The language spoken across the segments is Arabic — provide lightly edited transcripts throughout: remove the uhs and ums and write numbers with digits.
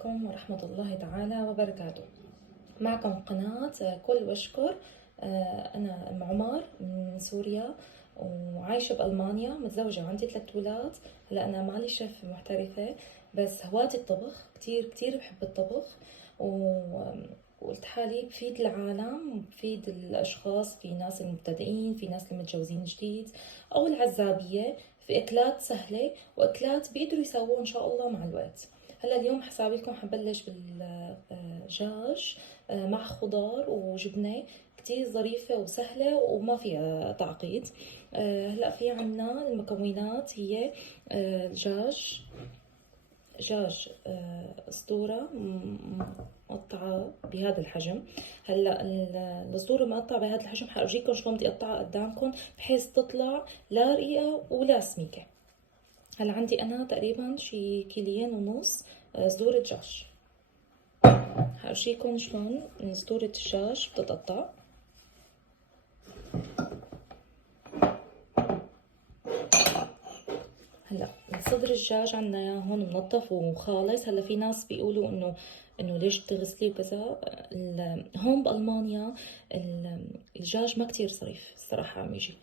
عليكم ورحمة الله تعالى وبركاته. معكم قناة كل واشكر. أنا أم عمر من سوريا وعايشة بألمانيا، متزوجة وعندي 3 أولاد. هلا أنا مالي شيف محترفة، بس هوايتي الطبخ، كتير كتير بحب الطبخ وقلت حالي بفيد العالم، بفيد الأشخاص، في ناس المبتدئين، في ناس المتجوزين جديد أو العزابية، في أكلات سهلة وأكلات بيقدروا يسووها إن شاء الله مع الوقت. هلا اليوم حسابي لكم حبلش بالدجاج مع خضار وجبنة، كتير ظريفة وسهلة وما فيها تعقيد. هلا في عنا المكونات هي دجاج اسطورة مقطعة بهذا الحجم. هلا الاسطورة مقطعة بهذا الحجم حأرجيكم شلون بدي اقطعها قدامكم بحيث تطلع لا رقيقة ولا سميكة. هلا عندي انا تقريبا شي 2.5 كيلو صدور دجاج. هورجيكم شلون صدور الدجاج بتتقطع. هلا صدر الدجاج عنا هون منظف وخالص. هلا في ناس بيقولوا انه ليش بتغسليه وكذا. هون بالمانيا الدجاج ما كتير صريف الصراحه عم يجي،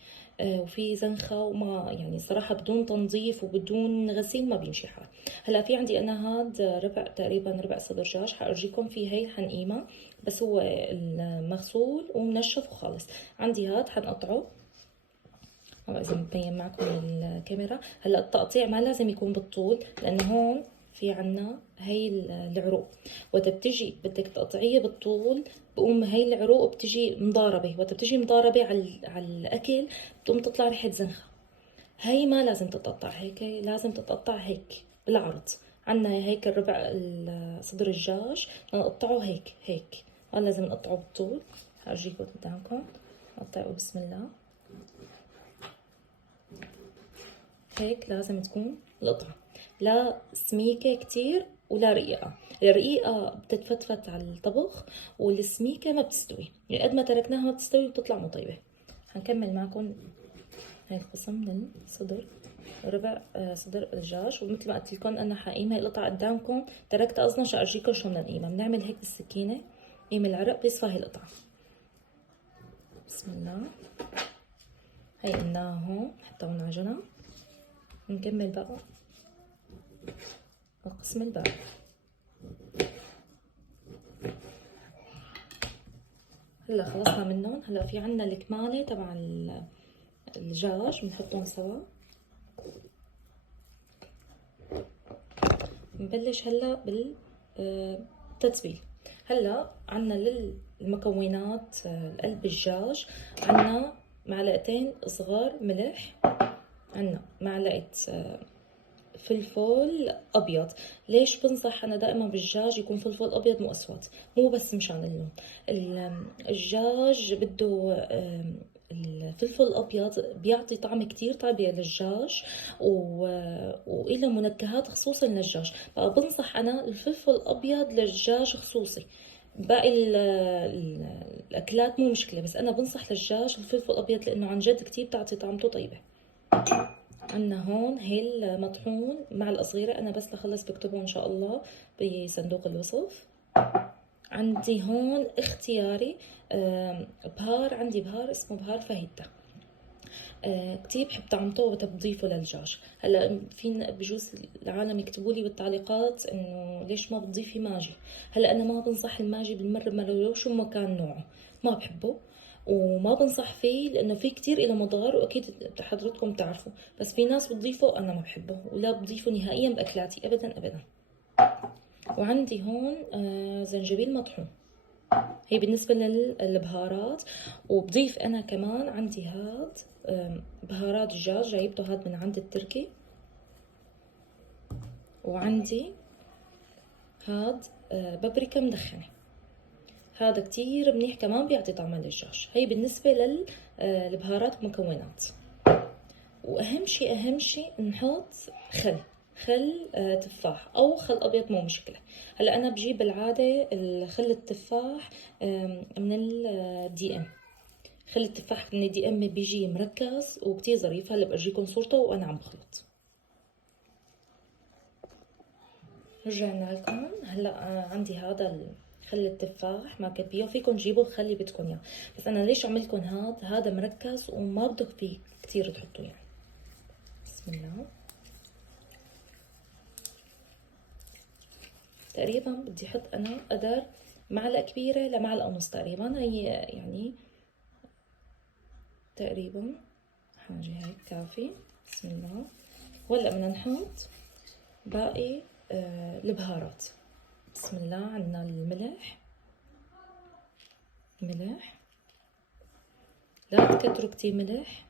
وفي زنخه وما يعني صراحه بدون تنظيف وبدون غسيل ما بيمشي حال. هلا في عندي انا هاد تقريبا ربع صدر دجاج، حارجيكم فيه هي حنقيمه، بس هو المغسول ومنشف وخالص. عندي هاد حنقطعه، اذا مبين معكم الكاميرا. هلا التقطيع ما لازم يكون بالطول، لانه هون في عنا هي العروق، وقت بتجي بدك تقطعيه بالطول بقوم هي العروق بتجي مضاربه، وقت بتجي مضاربه على الاكل بتقوم تطلع ريحه زنخه. هي ما لازم تتقطع هيك، لازم تتقطع هيك بالعرض. عنا هيك الربع صدر الدجاج نقطعه هيك، ما لازم نقطعه بالطول. هرجيكم قدامكم، نقطعه بسم الله. هيك لازم تكون القطعة، لا سميكة كتير ولا رقيقة. الرقيقة بتتفتفت على الطبخ والسميكة ما بتستوي، يعني قد ما تركناها بتستوي بتطلع مو طيبة. هنكمل معكم هاي القسم من الصدر، ربع صدر الدجاج. ومثل ما قلت لكم انا حقيم هاي القطعة قدامكم، تركتها اصلا عشان ارجيكم شو بدنا نقيمها. بنعمل هيك بالسكينة، قيم العرق بيصفى هاي القطعة. بسم الله. هاي قلناها هون، نحطها هون على جنب. نكمل بقى القسم الباقي. هلا خلصنا منهم. هلا في عنا الكمالة تبع الدجاج بنحطهم سوا. نبلش هلا بالتتبيل. هلا عنا للمكونات قلب الدجاج عنا معلقتين صغار ملح، عنا معلقة فلفل ابيض. ليش بنصح انا دائما بالدجاج يكون فلفل ابيض مو اسود؟ مو بس مشان اللون، الدجاج بده الفلفل الابيض بيعطي طعم كتير طيب للدجاج وإله منكهات خصوصا للدجاج. بقى بنصح انا الفلفل الابيض للدجاج خصوصي. باقي الاكلات مو مشكله، بس انا بنصح للدجاج الفلفل الابيض لانه عن جد كتير بتعطي طعمته طيبه. عنا هون هي المطحون معلقة صغيرة، أنا بس لخلص بكتبه إن شاء الله بصندوق الوصف. عندي هون اختياري بهار، عندي بهار اسمه بهار فاهيتا. كتير بحب طعمته وبضيفه للدجاج. هلا في بجوز العالم يكتبوا لي بالتعليقات انه ليش ما بتضيفي ماجي. هلا انا ما بنصح الماجي بالمره بمرة شو ما كان نوعه، ما بحبه وما بنصح فيه لانه في كتير له مضار، واكيد حضرتكم تعرفوا. بس في ناس بتضيفه، انا ما بحبه ولا بضيفه نهائيا باكلاتي ابدا ابدا. وعندي هون زنجبيل مطحون، هي بالنسبة للبهارات. وبضيف أنا كمان عندي هاد بهارات دجاج جايبته هاد من عند التركي. وعندي هاد بابريكا مدخنة، هذا كتير منيح كمان بيعطي طعم للدجاج. هي بالنسبة للبهارات والمكونات. وأهم شي نحط خل تفاح او خل ابيض مو مشكله. هلا انا بجيب بالعاده خل التفاح من الدي ام. خل التفاح من الدي ام بيجي مركز وكتير ظريف. هلا برجيكم صورته وانا عم بخلط. رجعنا لكم. هلا عندي هذا خل التفاح مع كبية، فيكم تجيبوا الخل اللي بدكم اياه، بس انا ليش عملكم هذا مركز وما بدك فيه كتير تحطوا يعني. بسم الله. تقريبا بدي احط انا قدر معلقة كبيرة لمعلقة ونص تقريبا، هي يعني تقريبا حاجة هيك كافي. بسم الله. وهلا بدنا نحط باقي البهارات. بسم الله. عندنا الملح، لا تكتروا كتير ملح،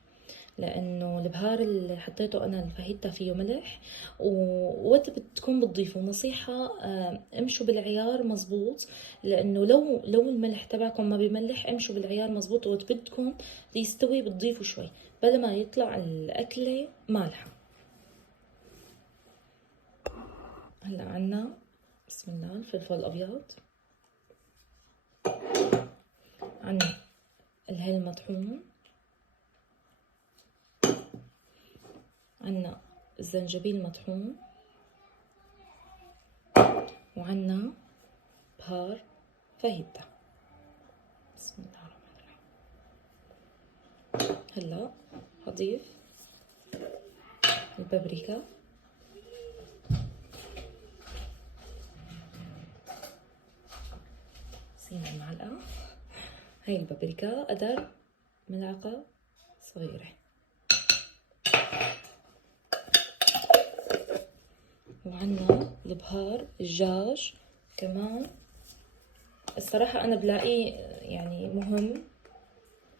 لانه البهار اللي حطيته انا الفاهيتا فيه ملح، ووقت بدكم بتضيفوا نصيحة امشوا بالعيار مزبوط، لانه لو الملح تبعكم ما بملح امشوا بالعيار مزبوط، وقت بدكم يستوي بتضيفوا شوي بلا ما يطلع الاكلة مالحة. هلا عنا بسم الله الفلفل الابيض، عنا الهيل المطحون، عنا الزنجبيل المطحون، وعنا بهار فاهيتا. بسم الله الرحمن الرحيم. هلا هضيف البابريكا، نسينا المعلقة، هاي البابريكا قدر ملعقة صغيرة، وعنا البهار الدجاج كمان. الصراحة أنا بلاقيه يعني مهم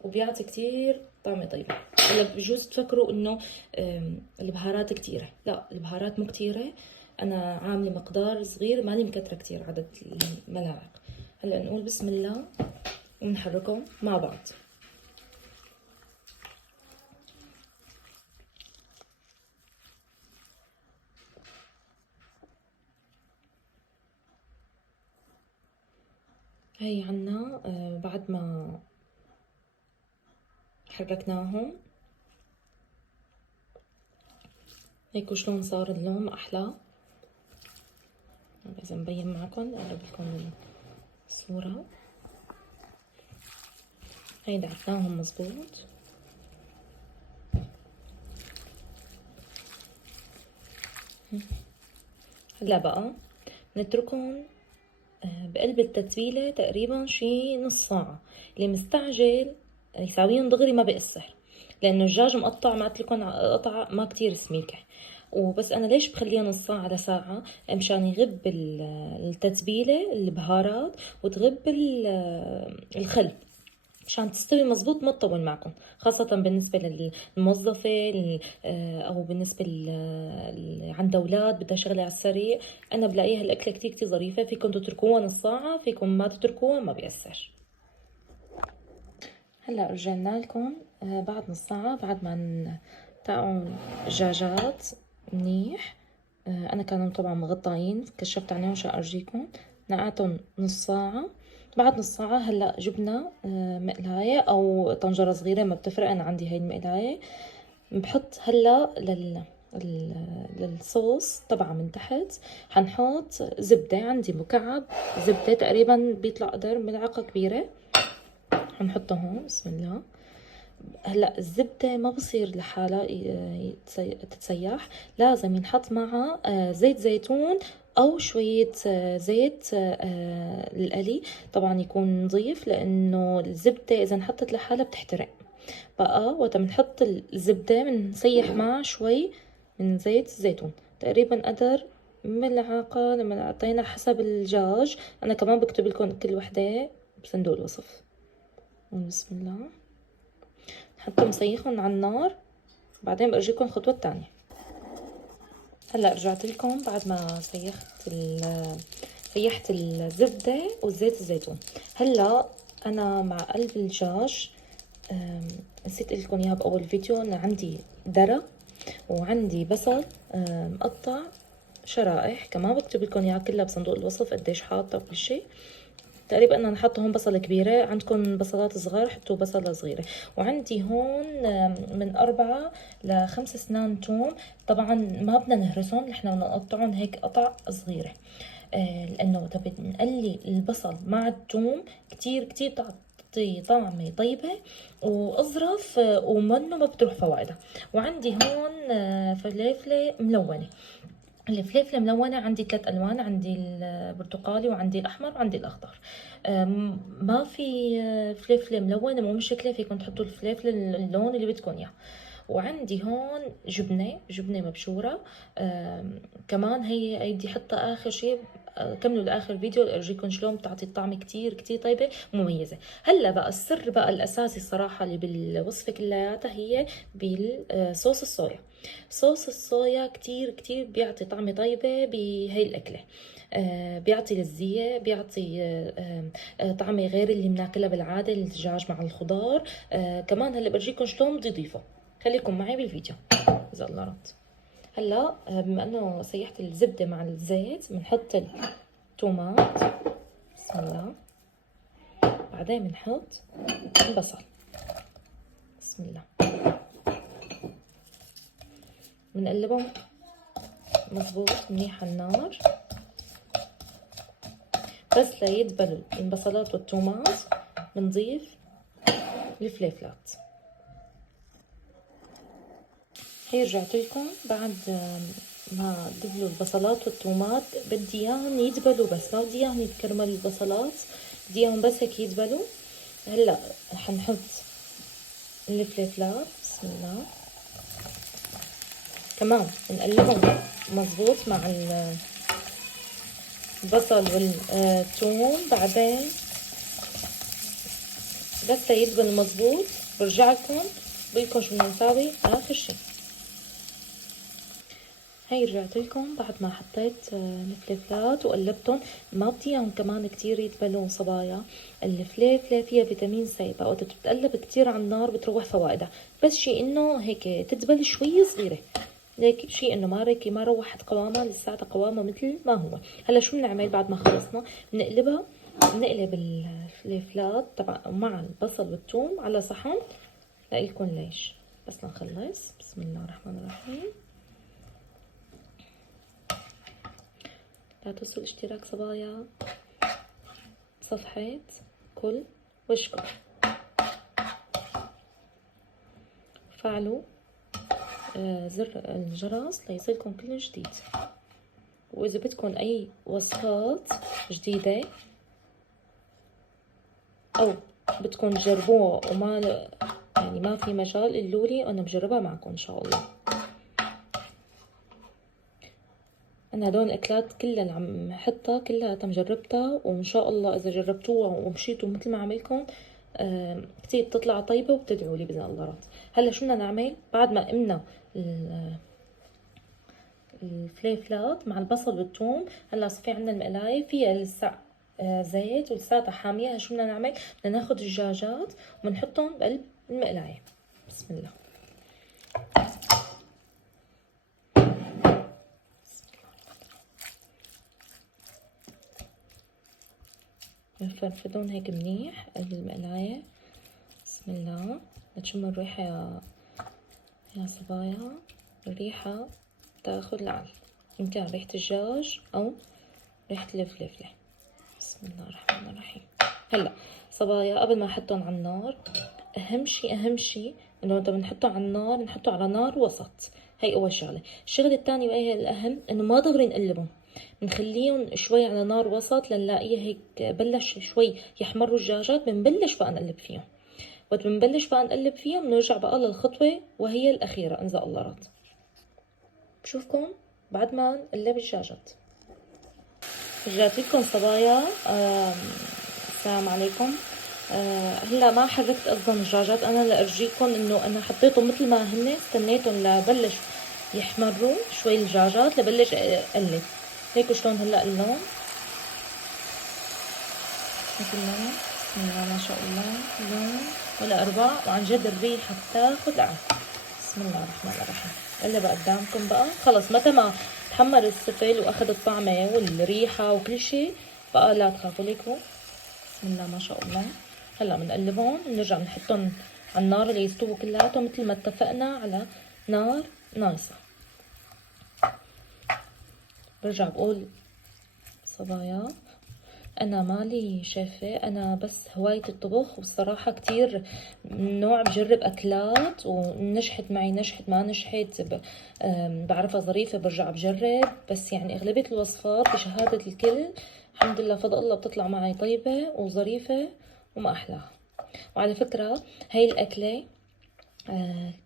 وبيعطي كتير طعمة طيبة. هلا بجوز تفكروا إنه البهارات كتيرة، لا البهارات مو كتيرة، أنا عاملة مقدار صغير، ماني مكترة كتير عدد الملاعق. هلا نقول بسم الله ونحركهم مع بعض. هي عنا بعد ما حركناهم هيك شلون صار اللون احلى. اذا مبين معكم اقرب لكم الصورة. هي دعكناهم مزبوط. هلا بقى نتركهم بقلب التتبيلة تقريبا شي نص ساعة. اللي مستعجل يساويهم دغري ما بيأثر، لأنه الدجاج مقطع ما قلتلكن قطعة ما كتير سميكة. وبس أنا ليش بخليها نص ساعة على ساعة؟ مشان يغب التتبيلة البهارات وتغب الخل، مشان تستوي مزبوط ما تطول معكم، خاصة بالنسبة للموظفة أو بالنسبة اللي عندها أولاد بدها شغلة على السريع. أنا بلاقيها الأكلة كتير كتير ظريفة، فيكم تتركوها نص ساعة، فيكم ما تتركوها ما بيأثر. هلا رجعنا لكم بعد نص ساعة، بعد ما نقطعوا الدجاجات منيح. أنا كانوا طبعا مغطاين، كشفت عنهم عشان أرجيكم. نقعتهم نص ساعة. بعد نص ساعة هلا جبنا مقلاية أو طنجرة صغيرة ما بتفرق، أنا عندي هاي المقلاية. بحط هلا للصوص طبعا من تحت حنحط زبدة، عندي مكعب زبدة تقريبا بيطلع قدر ملعقة كبيرة، حنحطه هون. بسم الله. هلا الزبدة ما بصير لحالها تتسيح، لازم ينحط معها زيت زيتون او شوية زيت القلي، طبعا يكون نظيف، لانه الزبدة اذا انحطت لحالها بتحترق. بقى وقت بنحط الزبدة بنسيح معها شوي من زيت الزيتون، تقريبا قدر ملعقة لما اعطينا حسب الدجاج. انا كمان بكتب لكم كل وحدة بصندوق الوصف. بسم الله. نحطهم نسيخهم على النار، بعدين برجيكم الخطوة الثانية. هلا رجعت لكم بعد ما سيحت الزبدة وزيت الزيتون. هلا انا مع قلب الدجاج نسيت اقول لكم اياها باول فيديو، انا عندي ذرة وعندي بصل مقطع شرائح، كمان بكتب لكم اياها كلها بصندوق الوصف قديش حاطه وكل شيء. تقريبا انا حاطه هون بصله كبيره، عندكم بصلات صغار حطوا بصله صغيره. وعندي هون من 4 ل5 اسنان توم. طبعا ما بدنا نهرسهم، نحن بدنا نقطعهم هيك قطع صغيره، لانه تبي نقلي البصل مع الثوم كتير كتير بتعطي طعمه طيبه واظرف، ومنه ما بتروح فوائدها. وعندي هون فليفله ملونه. الفليفله ملونه عندي 3 الوان، عندي البرتقالي وعندي الاحمر وعندي الاخضر. ما في فليفله ملونه مو مشكله، فيكم تحطوا الفليفله اللون اللي بدكم اياه. وعندي هون جبنه مبشوره. كمان هي بدي احطها اخر شيء، كملوا لاخر فيديو ارجيكم شلون بتعطي الطعم كتير كتير طيبه ومميزه. هلا بقى السر بقى الاساسي الصراحه اللي بالوصفه كلياتها هي بالصوص الصويا. صوص الصويا كتير كتير بيعطي طعمه طيبه بهي الاكله. بيعطي لذية، بيعطي طعمه غير اللي بناكلها بالعاده الدجاج مع الخضار. كمان هلا برجيكم شلون بدي اضيفه، خليكم معي بالفيديو اذا الله رد. هلا بما انه سيحت الزبده مع الزيت بنحط التومات، بسم الله. بعدين بنحط البصل، بسم الله. بنقلبهم مظبوط منيح على النار بس ليدبلوا البصلات والتومات. بنضيف الفليفلات. هي رجعت لكم بعد ما دبلوا البصلات والثومات. بدي اياهم يدبلوا بس، ما بدي اياهم يتكرملوا البصلات، بدي اياهم بس هيك يدبلوا. هلا حنحط الفليفلات، بسم الله. كمان نقلبهم مظبوط مع البصل والثوم. بعدين بس يدبل مظبوط برجع لكم بقولكم شو بدنا نساوي اخر شي. هاي رجعت لكم بعد ما حطيت الفليفلات وقلبتهم. ما بدي اياهم كمان كتير يدبلوا صبايا. الفليفله فيها فيتامين سي، بقى وقت بتتقلب كتير على النار بتروح فوائدها، بس شي انه هيك تدبل شوي صغيره، ليك شيء انه ما روحت قوامها، لساتها قوامها مثل ما هو. هلا شو بنعمل بعد ما خلصنا؟ بنقلبها، بنقلب الفليفلات طبعا مع البصل والثوم على صحن لإلكم. ليش؟ بس نخلص. بسم الله الرحمن الرحيم. لا تنسوا الاشتراك صبايا صفحة كل وشكم، فعلوا زر الجرس ليصلكم كل جديد. واذا بدكم اي وصفات جديدة او بدكم تجربوها وما يعني ما في مجال قولولي انا بجربها معكم ان شاء الله. انا هدول الاكلات كلها اللي عم حطها كلها تم جربتها، وان شاء الله اذا جربتوها ومشيتوا مثل ما عملكم كتير بتطلع طيبه وبتدعوا لي باذن الله. هلا شو بدنا نعمل بعد ما قمنا الفليفلات مع البصل والثوم؟ هلا صفي عندنا المقلايه فيها لسه زيت ولساتها حاميه. شو بدنا نعمل؟ بدنا ناخذ الدجاجات وبنحطهم بقلب المقلايه، بسم الله. بنفرفدهم هيك منيح قلب المقلايه، بسم الله. لتشم الريحه يا صبايا، الريحه تاخذ العقل، ان كان ريحه الدجاج او ريحه الفلفله. بسم الله الرحمن الرحيم. هلا صبايا قبل ما احطهم على النار، اهم شيء انه بدنا نحطه على النار نحطه على نار وسط. هي اول شغله. الشغله الثانيه وهي الاهم انه ما دغري نقلبهم، بنخليهم شوي على نار وسط لنلاقيه هيك بلش شوي يحمروا الدجاجات. بنبلش بقى نقلب فيهم. وقت بنبلش بقى نقلب فيهم بنرجع بقى للخطوه وهي الاخيره ان شاء الله رد. بشوفكم بعد ما نقلب الدجاجات. رجعت لكم صبايا، السلام عليكم. هلا ما حركت اصلا الدجاجات انا لارجيكم انه انا حطيتهم مثل ما هن، استنيتهم لبلش يحمروا شوي الدجاجات لبلش اقلب. هيك شلون هلا اللون مثل اللون، بسم الله ما شاء الله، لون ولا اروع. وعن جد الريحه بتاخذ العافيه، بسم الله الرحمن الرحيم. قلب قدامكم بقى خلص متى ما تحمر السفل واخذ الطعمه والريحه وكل شيء بقى لا تخافوا. ليكوا بسم الله ما شاء الله. هلا بنقلبهم ونرجع بنحطهم على النار اللي يستووا كلياتهم مثل ما اتفقنا على نار ناقصة. برجع بقول صبايا، انا مالي شيفة، انا بس هواية الطبخ، والصراحة كتير نوع بجرب اكلات ونجحت معي نجحت ما نجحت بعرفها ظريفة برجع بجرب، بس يعني اغلبية الوصفات بشهادة الكل الحمد لله فضل الله بتطلع معي طيبة وظريفة وما احلاها. وعلى فكرة هاي الاكلة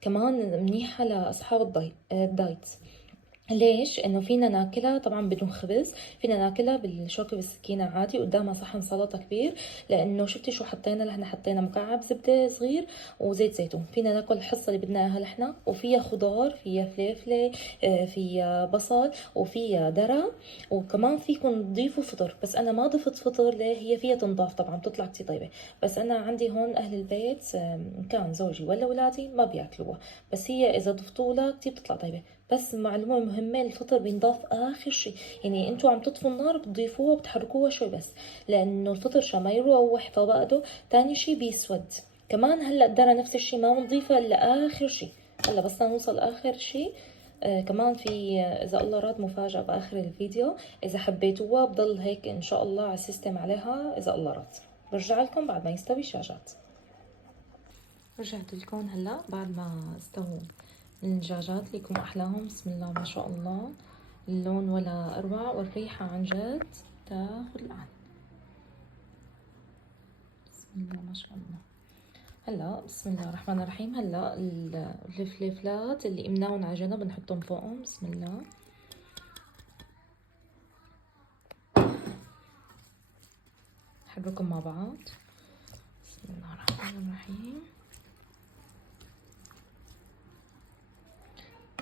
كمان منيحة لاصحاب الدايت. ليش؟ انه فينا ناكلها طبعا بدون خبز، فينا ناكلها بالشوكة بالسكينة عادي، قدامها صحن سلطة كبير، لانه شفتي شو حطينا؟ نحن حطينا مكعب زبدة صغير وزيت زيتون، فينا ناكل الحصة اللي بدنا اياها نحن، وفيها خضار، فيها فليفلة، فيها بصل، وفيها درة، وكمان فيكم تضيفوا فطر، بس انا ما ضفت فطر. ليه؟ هي فيها تنضاف طبعا بتطلع كتير طيبة، بس انا عندي هون اهل البيت كان زوجي ولا ولادي ما بياكلوها، بس هي اذا ضفتوا لها كتير بتطلع طيبة. بس معلومة مهمة، الفطر بينضاف آخر شي، يعني انتوا عم تطفوا النار بتضيفوها بتحركوها شوي بس، لأنه الفطر شا ما يروح فوقده. تاني شي بيسود. كمان هلا الدرة نفس الشي ما بنضيفها إلا آخر شي. هلا بس نوصل آخر شي كمان في إذا الله راد مفاجأة بآخر الفيديو، إذا حبيتوها بضل هيك إن شاء الله على السيستم عليها إذا الله راد. برجع لكم بعد ما يستوي الدجاجات. رجعت لكم هلا بعد ما استووا الدجاجات اللي يكون احلاهم. بسم الله ما شاء الله، اللون ولا اروع، والريحه عن جد تاخذ العين. بسم الله ما شاء الله. هلا بسم الله الرحمن الرحيم. هلا الفليفلات اللي قمناهم على جنب بنحطهم فوقهم. بسم الله. نحركهم مع بعض. بسم الله الرحمن الرحيم.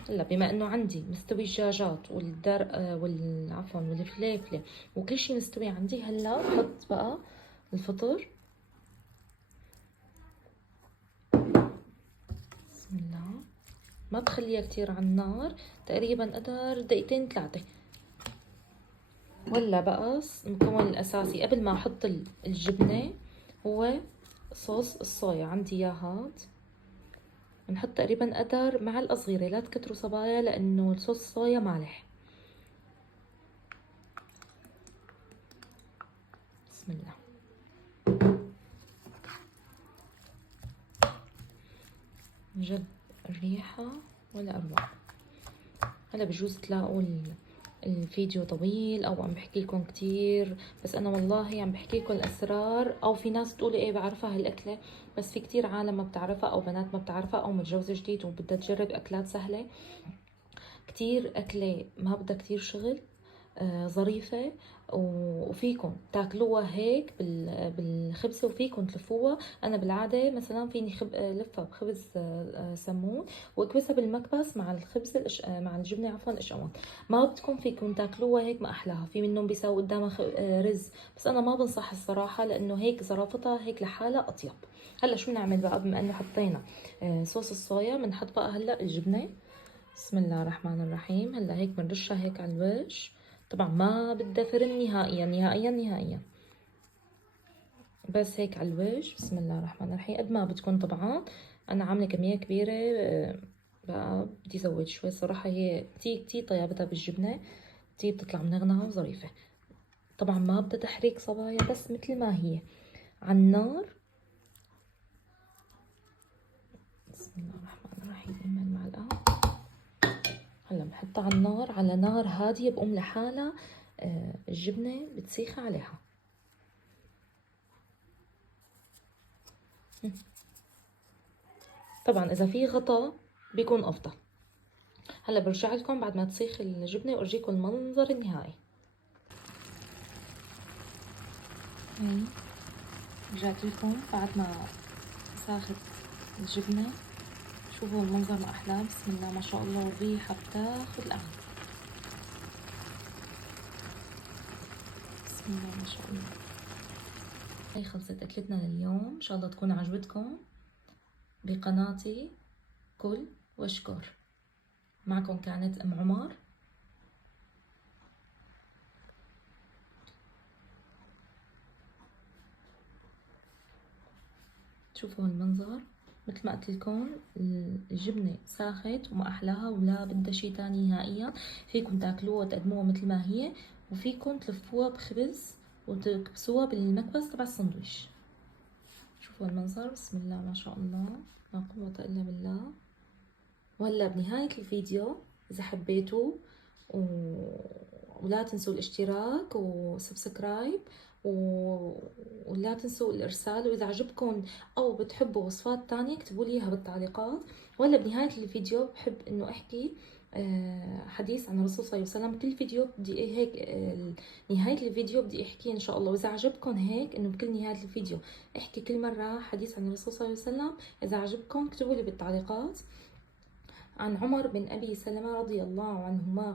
هلا بما انه عندي مستوي الدجاجات عفوا والفليفله وكل شيء مستوي عندي، هلا بحط بقى الفطر. بسم الله. ما بخليها كتير على النار، تقريبا قدر دقيقتين 3. ولا بقى المكون الاساسي قبل ما احط الجبنه هو صوص الصويا. عندي اياه هاد، بنحط تقريبا قدر معلقه صغيره، لا تكتروا صبايا لانه صوص الصويا مالح. بسم الله. جد الريحه ولا اروع. هلا بجوز تلاقوا الفيديو طويل او عم بحكي لكم كتير، بس انا والله عم بحكي لكم الاسرار. او في ناس تقولي ايه بعرفها هالاكله، بس في كتير عالم ما بتعرفها، او بنات ما بتعرفها، او متجوزه جديد وبدها تجرب اكلات سهله. كتير اكله ما بدها كتير شغل، ظريفة، وفيكم تاكلوها هيك بالخبزة، وفيكم تلفوها. أنا بالعادة مثلا فيني لفها بخبز سمون، واكبسها بالمكبس مع الخبز مع الجبنة عفوا القشقوان. ما بدكم فيكم تاكلوها هيك ما أحلاها. في منهم بيساووا قدامها رز، بس أنا ما بنصح الصراحة، لأنه هيك زرافتها هيك لحالها أطيب. هلا شو بنعمل بقى؟ بما إنه حطينا صوص الصويا، بنحط بقى هلا الجبنة. بسم الله الرحمن الرحيم. هلا هيك بنرشها هيك على الوش. طبعا ما بدها فرن نهائيا نهائيا نهائيا، بس هيك على الوش. بسم الله الرحمن الرحيم. قد ما بدكم طبعا. انا عامله كميه كبيره بقى بدي زود شوي صراحه. هي كتير كتير طيابتها بالجبنه، كتير بتطلع منغنغه وظريفه. طبعا ما بدها تحريك صبايا، بس مثل ما هي على النار. بسم الله الرحمن الرحيم. المعلقه هلا بنحطها على النار، على نار هاديه، بقوم لحالها الجبنه بتسيخ عليها. طبعا اذا في غطا بيكون افضل. هلا برجع لكم بعد ما تسيخ الجبنه وارجيكم المنظر النهائي. رجعت لكم بعد ما ساخت الجبنه. شوفوا المنظر ما احلاه. بسم الله ما شاء الله، والريحه بتاخذ القلب. بسم الله ما شاء الله. هي خلصت اكلتنا لليوم، ان شاء الله تكون عجبتكم. بقناتي كل واشكر. معكم كانت ام عمر. شوفوا المنظر مثل ما قلت لكم، الجبنة ساخت وما أحلاها ولا بدها شي تاني نهائيا. فيكم تاكلوها وتقدموها مثل ما هي، وفيكم تلفوها بخبز وتكبسوها بالمكبس تبع السندويش. شوفوا المنظر، بسم الله ما شاء الله، لا قوة إلا بالله. وهلا بنهاية الفيديو إذا حبيتوا ولا تنسوا الاشتراك وسبسكرايب ولا تنسوا الإرسال، وإذا عجبكم أو بتحبوا وصفات تانية اكتبوا لي إياها بالتعليقات. وهلا بنهاية الفيديو بحب إنه أحكي حديث عن الرسول صلى الله عليه وسلم. كل فيديو بدي هيك نهاية الفيديو بدي أحكي إن شاء الله، وإذا عجبكم هيك إنه بكل نهاية الفيديو أحكي كل مرة حديث عن الرسول صلى الله عليه وسلم. إذا عجبكم اكتبوا لي بالتعليقات. عن عمر بن أبي سلمة رضي الله عنهما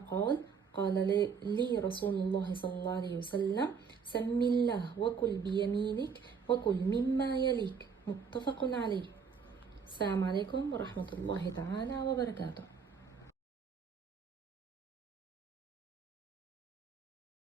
قال لي رسول الله صلى الله عليه وسلم: سم الله وكل بيمينك وكل مما يليك. متفق عليه. السلام عليكم ورحمة الله تعالى وبركاته.